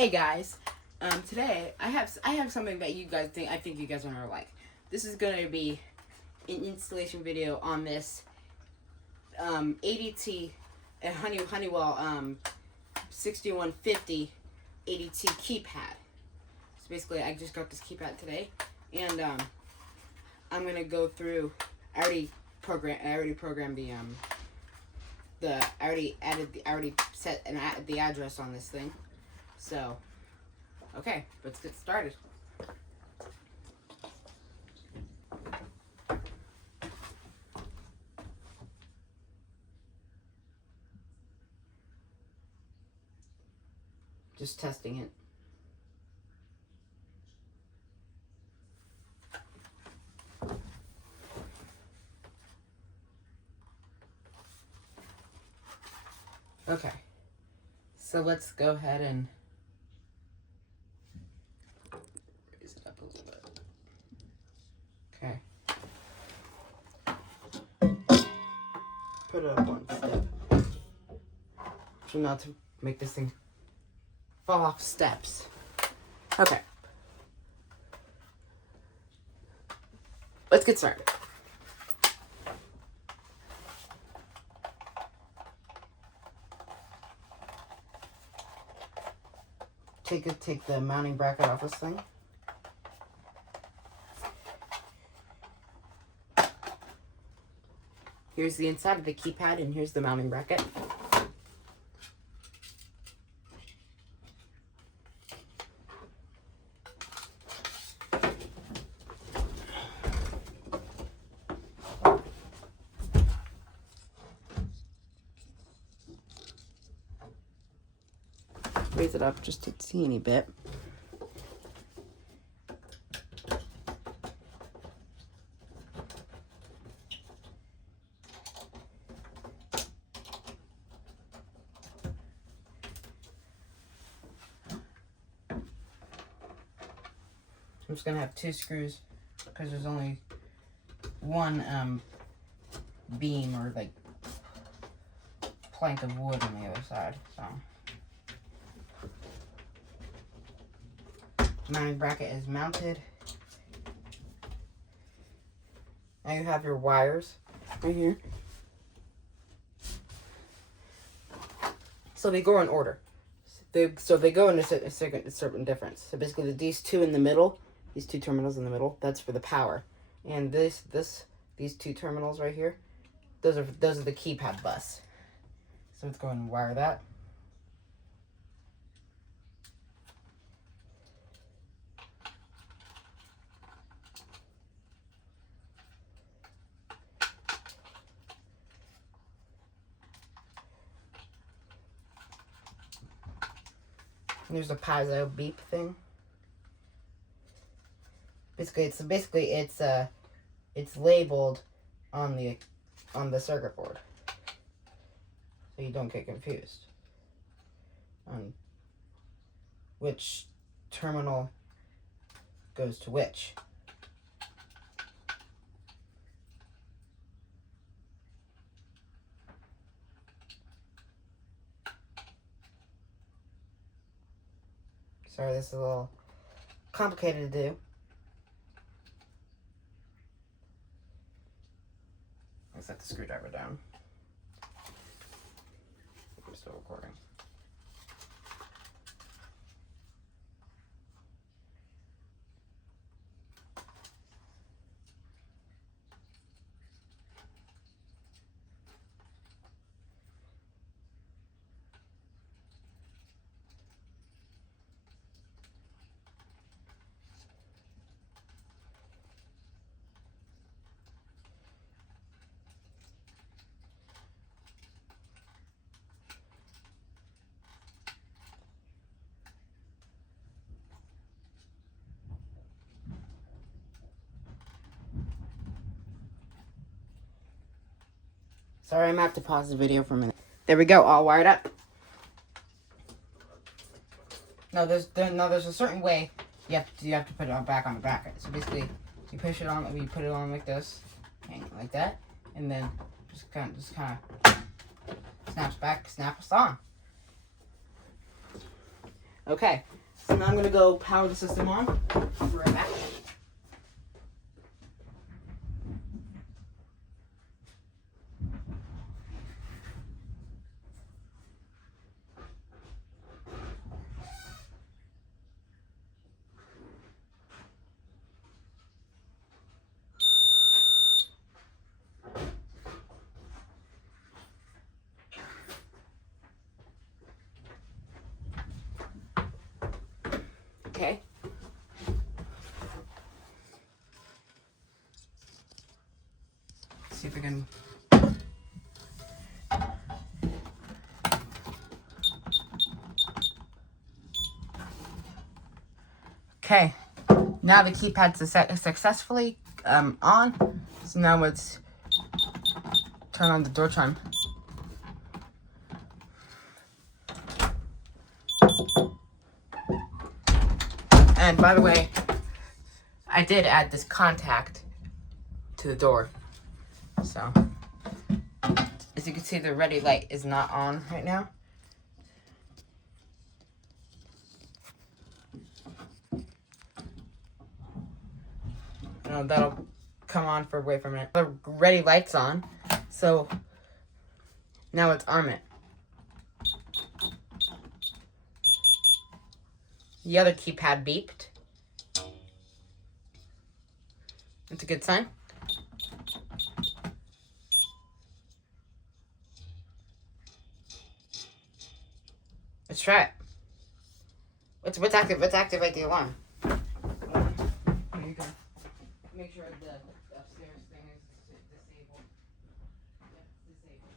Hey guys, today I have something that I think you guys are gonna like. This is gonna be an installation video on this ADT Honeywell 6150 ADT keypad. So basically, I just got this keypad today, and I'm gonna go through. I already programmed I already set the address on this thing. So, okay, let's get started. Just testing it. Okay, so let's go ahead and raise it up a little bit. Okay. Put it up one step. Try not to make this thing fall off steps. Okay. Let's get started. Take the mounting bracket off this thing. Here's the inside of the keypad, and here's the mounting bracket. Raise it up just a teeny bit. I'm just gonna have 2 screws because there's only one beam or like plank of wood on the other side. So mounting bracket is mounted. Now you have your wires right here. So they go in order. They go in a certain difference. So basically, these two in the middle, these 2 terminals in the middle, that's for the power, and these 2 terminals right here, those are the keypad bus. So let's go ahead and wire that. And there's a piezo beep thing. Basically it's labeled on the circuit board, so you don't get confused on which terminal goes to which. Sorry, this is a little complicated to do. Let's set the screwdriver down. I'm still recording. Sorry, I'm gonna have to pause the video for a minute. There we go, all wired up. No, there's a certain way you have to put it back on the bracket. So basically, you push it on, you put it on like this, like that, and then just kind of snaps back, snaps on. Okay, so now I'm gonna go power the system on. I'll be right back. Okay. See if we can. Okay. Now the keypad's successfully on. So now let's turn on the door chime. And by the way, I did add this contact to the door. So, as you can see, the ready light is not on right now. That'll come on for wait for a minute. The ready light's on, so now let's arm it. The other keypad beeped. That's a good sign. Let's try it. Let's activate the alarm. Here you go. Make sure the upstairs thing is disabled. Yep, disabled.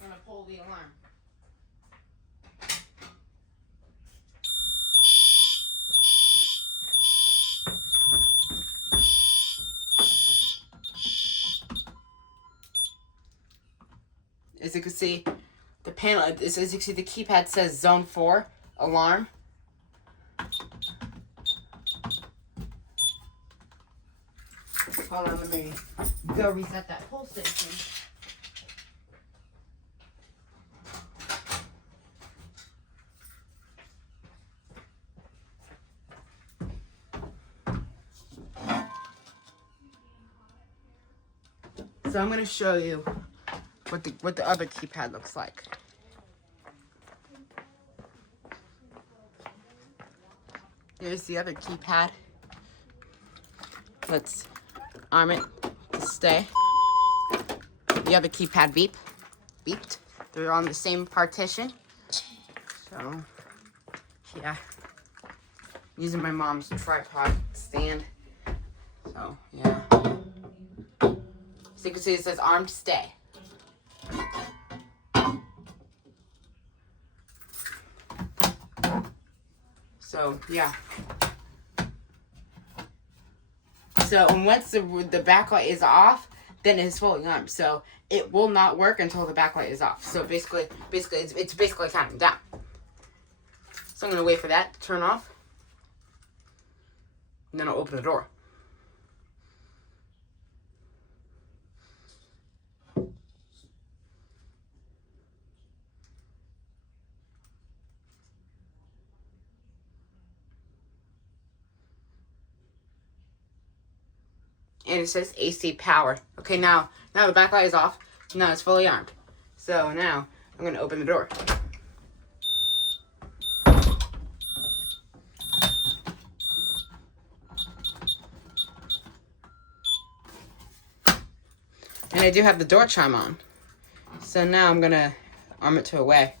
I'm gonna pull the alarm. As you can see, the panel, as you can see, the keypad says Zone 4, alarm. Hold on, let me go reset that pull station. So I'm going to show you what the other keypad looks like. Here's the other keypad. Let's arm it to stay. The other keypad beeped. They're on the same partition. So, yeah. Using my mom's tripod stand. So, yeah. So you can see it says arm to stay. So, yeah. So, and once the backlight is off, then it's fully armed. So, it will not work until the backlight is off. So, basically, it's basically counting down. So, I'm going to wait for that to turn off. And then I'll open the door. And it says AC power. Okay, now the backlight is off. Now it's fully armed. So now I'm going to open the door. And I do have the door chime on. So now I'm going to arm it to away.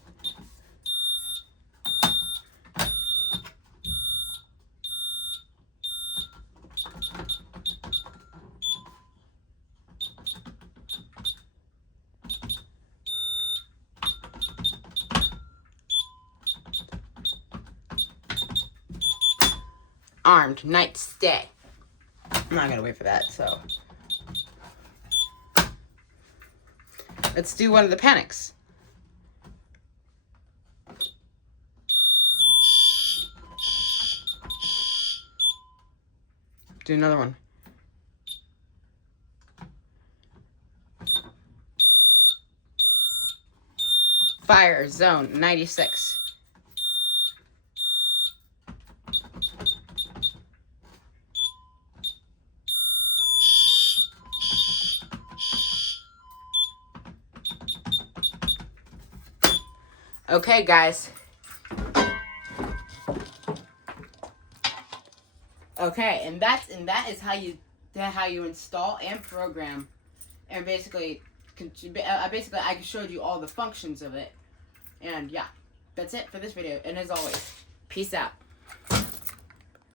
Armed, night stay. I'm not gonna wait for that, so. Let's do one of the panics. Do another one. Fire Zone 96. Okay, guys. Okay, and that is how you install and program, and basically I showed you all the functions of it, and yeah, that's it for this video. And as always, peace out.